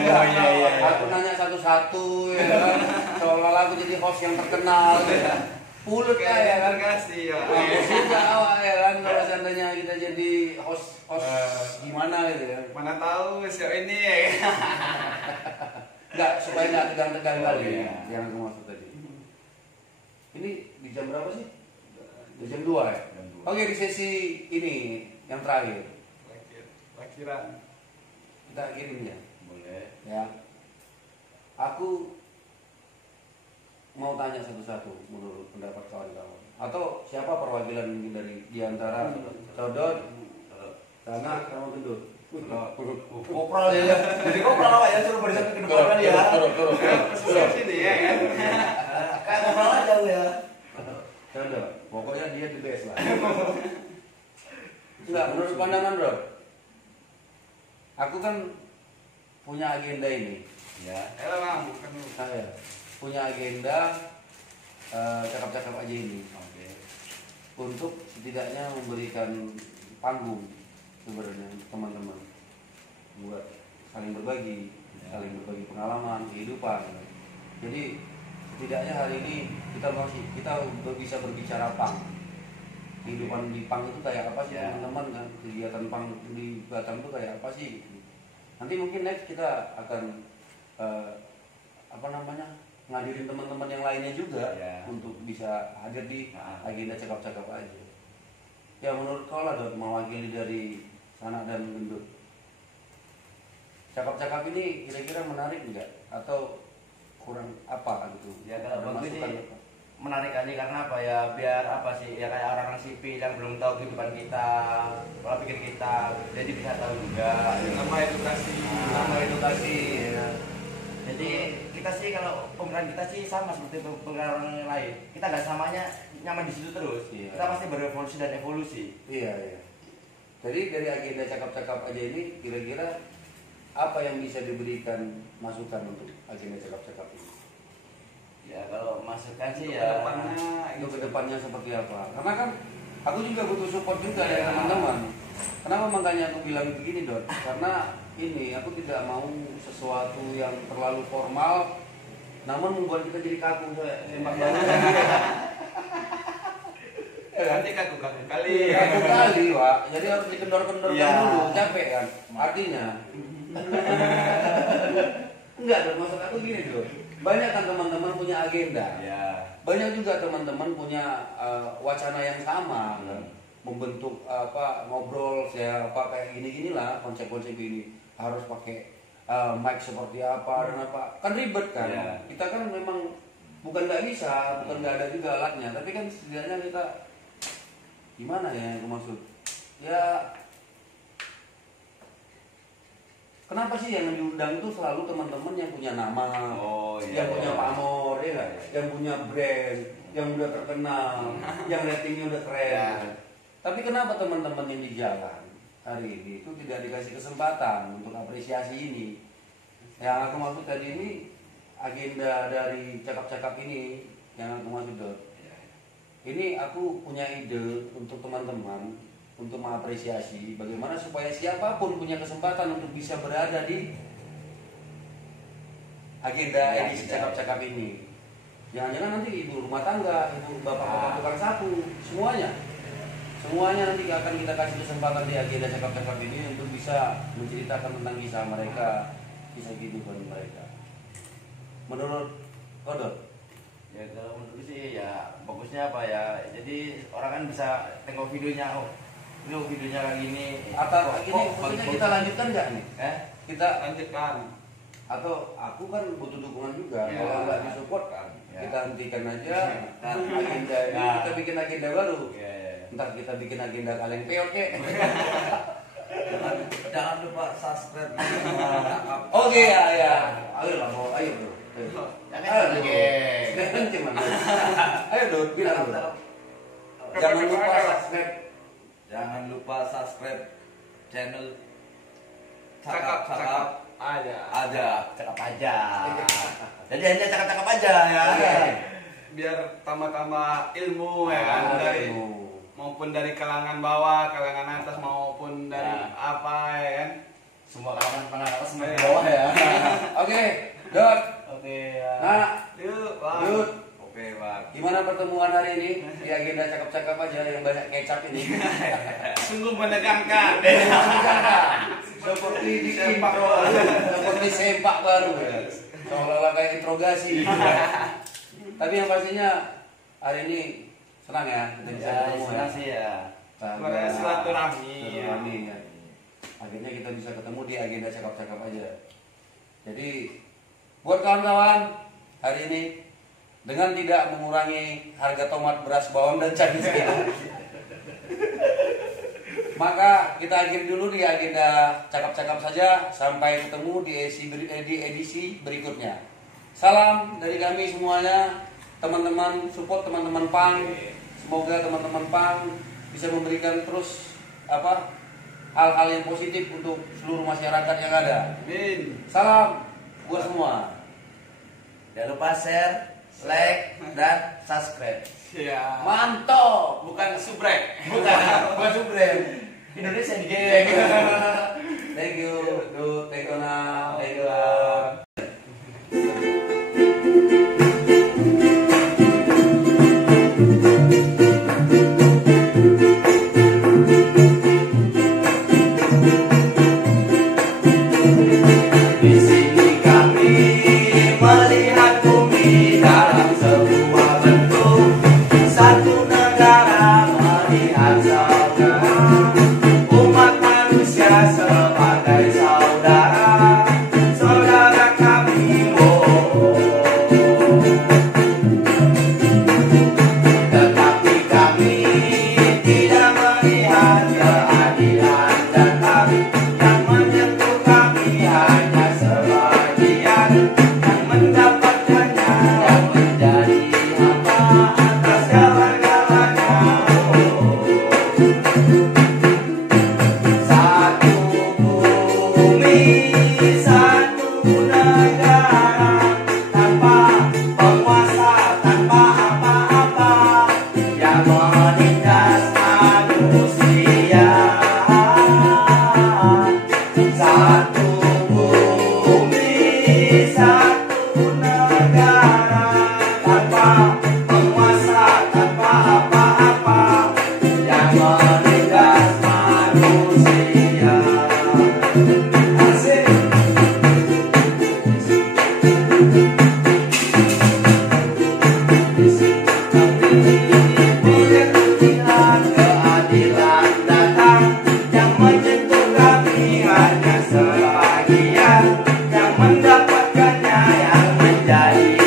Aku nanya satu-satu ya kan, seolah-olah aku jadi host yang terkenal ya. Pulut ya kan, kasih ya. Bagus juga awak ya kan, kalau seandainya kita jadi host gimana gitu ya. Mana tahu siapa ini ya. Enggak, supaya nggak tegang-tegang kali ya, yang aku maksud tadi. Ini di jam berapa sih? Di jam 2 ya? Oke, di sesi ini yang terakhir Lakiran. kita akhirin ya. Boleh. Ya. Aku mau tanya satu-satu menurut pendapat kawan-kawan. Atau siapa perwakilan mungkin dari diantara Codot, Sana, sama Gendut. Kopral ya. Jadi kopral apa ya, suruh barisan ke depan kan ya. Turun. Sini ya kan. Kayak kopral aja lu ya. Codot. Pokoknya dia the best lah. Enggak, menurut pandangan Bro. Aku kan punya agenda ini. Ya. Bang, bukan lu. Saya punya agenda cakap-cakap aja ini. Oke. Untuk setidaknya memberikan panggung sebenarnya untuk teman-teman buat saling berbagi, saling berbagi pengalaman, kehidupan. Jadi setidaknya hari ini kita bisa berbicara pang. Kehidupan di pang itu kayak apa sih teman-teman kan? Kegiatan pang di Batam itu kayak apa sih? Nanti mungkin next kita akan ngadirin teman-teman yang lainnya juga untuk bisa hadir di agenda cakap-cakap aja. Ya menurut kau lah Dot, mewakili dari Sana dan Gendut. Cakap-cakap ini kira-kira menarik enggak? Atau kurang apa gitu? Ya kalau bagus Masukan sih apa? menarik aja karena apa ya, biar apa sih ya, kayak orang sipil yang belum tahu kehidupan kita, pola pikir kita, jadi bisa tahu juga. Nama edukasi. Nama edukasi ya. Jadi kita sih kalau pemikiran kita sih sama seperti pemikiran orang yang lain. Kita nggak samanya nyaman di situ terus. Iya. Kita pasti berevolusi dan evolusi. Iya. Jadi dari agenda cakap-cakap aja ini kira-kira apa yang bisa diberikan masukan untuk agenda cakap-cakap ini? Ya kalau masukan sih Ya, ya. Itu kedepannya seperti apa? Karena kan aku juga butuh support juga dari teman-teman. Kenapa makanya aku bilang begini Dot? Karena ini aku tidak mau sesuatu yang terlalu formal, namun membuat kita jadi kaku sempak banget. Nanti kaku-kaku kali. Kaku kali, Wak. Jadi harus dikendor-kendorkan dulu, capek kan? Artinya. Enggak Dot, maksud aku gini Dot. Banyak kan teman-teman punya agenda. Ya. Banyak juga teman-teman punya wacana yang sama kan? Membentuk ngobrol kayak gini-gini lah, konsep-konsep ini harus pakai mic seperti apa dan apa, kan ribet kan. Kita kan memang bukan nggak bisa, bukan nggak ada juga alatnya, tapi kan setidaknya kita gimana ya yang aku maksud ya, kenapa sih yang diundang itu selalu teman-teman yang punya nama, yang punya pamor, ya kan? Yang punya brand, yang udah terkenal, yang ratingnya udah keren. Tapi kenapa teman-teman yang di jalan hari ini itu tidak dikasih kesempatan untuk apresiasi ini? Yang aku maksud tadi ini agenda dari cakap-cakap ini yang aku maksud Dot. Ini aku punya ide untuk teman-teman untuk mengapresiasi bagaimana supaya siapapun punya kesempatan untuk bisa berada di agenda edisi cakap-cakap ini. Jangan-jangan nanti ibu rumah tangga, ibu bapak-bapak tukang sapu, semuanya nanti akan kita kasih kesempatan di agenda cakap-cakap ini untuk bisa menceritakan tentang kisah mereka, kisah kehidupan mereka. Menurut Kodot? Ya kalau menurut sih ya bagusnya apa ya, jadi orang kan bisa tengok videonya, ini videonya kayak gini. Atau ini maksudnya kita lanjutkan nggak nih? Kita Lanjutkan. atau aku kan butuh dukungan juga. Ya. Kalau nggak disupport kan, Ya. kita hentikan aja. Kan agenda ini Ya. kita bikin agenda baru. Ya. Entar kita bikin agenda kaleng peot kek. Jangan lupa subscribe. Oke ya. Ayo lah, mau ayo bro. Ayo. Jangan Ayo, lagi. bro. Nggak kenceng man. Ayo bro, bilang bro. Jangan lupa subscribe. Jangan lupa subscribe channel Cakap-cakap aja. aja. Cakap aja. Jadi hanya cakap-cakap aja ya. Iya. Biar tambah-tambah ilmu ya kan, Ah, dari ilmu. maupun dari kalangan bawah, kalangan atas maupun dari Ya. apa ya kan. Semua kalangan pengawas semua di Iya. bawah ya. Oke, Dot. Oke ya. Nah, Yuk, Bang. Dut, Oke, Bang. gimana pertemuan hari ini di agenda cakap-cakap aja yang banyak kecap ini? Sungguh menegangkan. Seperti di Sempak intro, baru. seperti sempak baru, seolah-olah kayak interogasi. Tapi yang pastinya hari ini senang ya kita bisa Ya, ketemu senang sih ya. Sebagai silaturahmi. Silaturahmi ya. Akhirnya kita bisa ketemu di agenda cakap-cakap aja. Jadi buat kawan-kawan hari ini dengan tidak mengurangi harga tomat, beras, bawang dan cabai sekitar, maka kita akhiri dulu di agenda cakap-cakap saja sampai ketemu di edisi berikutnya. Salam dari kami semuanya, teman-teman support teman-teman PAN. Semoga teman-teman PAN bisa memberikan terus hal-hal yang positif untuk seluruh masyarakat yang ada. Amin. Salam buat semua. Jangan lupa share, like, dan subscribe. Siap. Mantap. Bukan subrek. Bukan subscribe. Indonesia di geng. Thank you. Thank you now. Thank you. Di sini kami melihat bumi dalam sebuah bentuk satu negara melihat saudara umat manusia sebagai saudara saudara kami tetapi kami tidak melihat keadilan datang yang menyentuh kami hanya sebagian yang mendapatkannya yang menjadi hamba atas segala-galanya. Satu bumi, satu negara, tanpa penguasa, tanpa apa-apa yang menindas manusia. Satu bumi, satu negara, tanpa penguasa, tanpa apa-apa yang menindas manusia. Asik. Bila keadilan datang yang menyentuh kami hanya sebagian yang mendapatkannya yang menjadi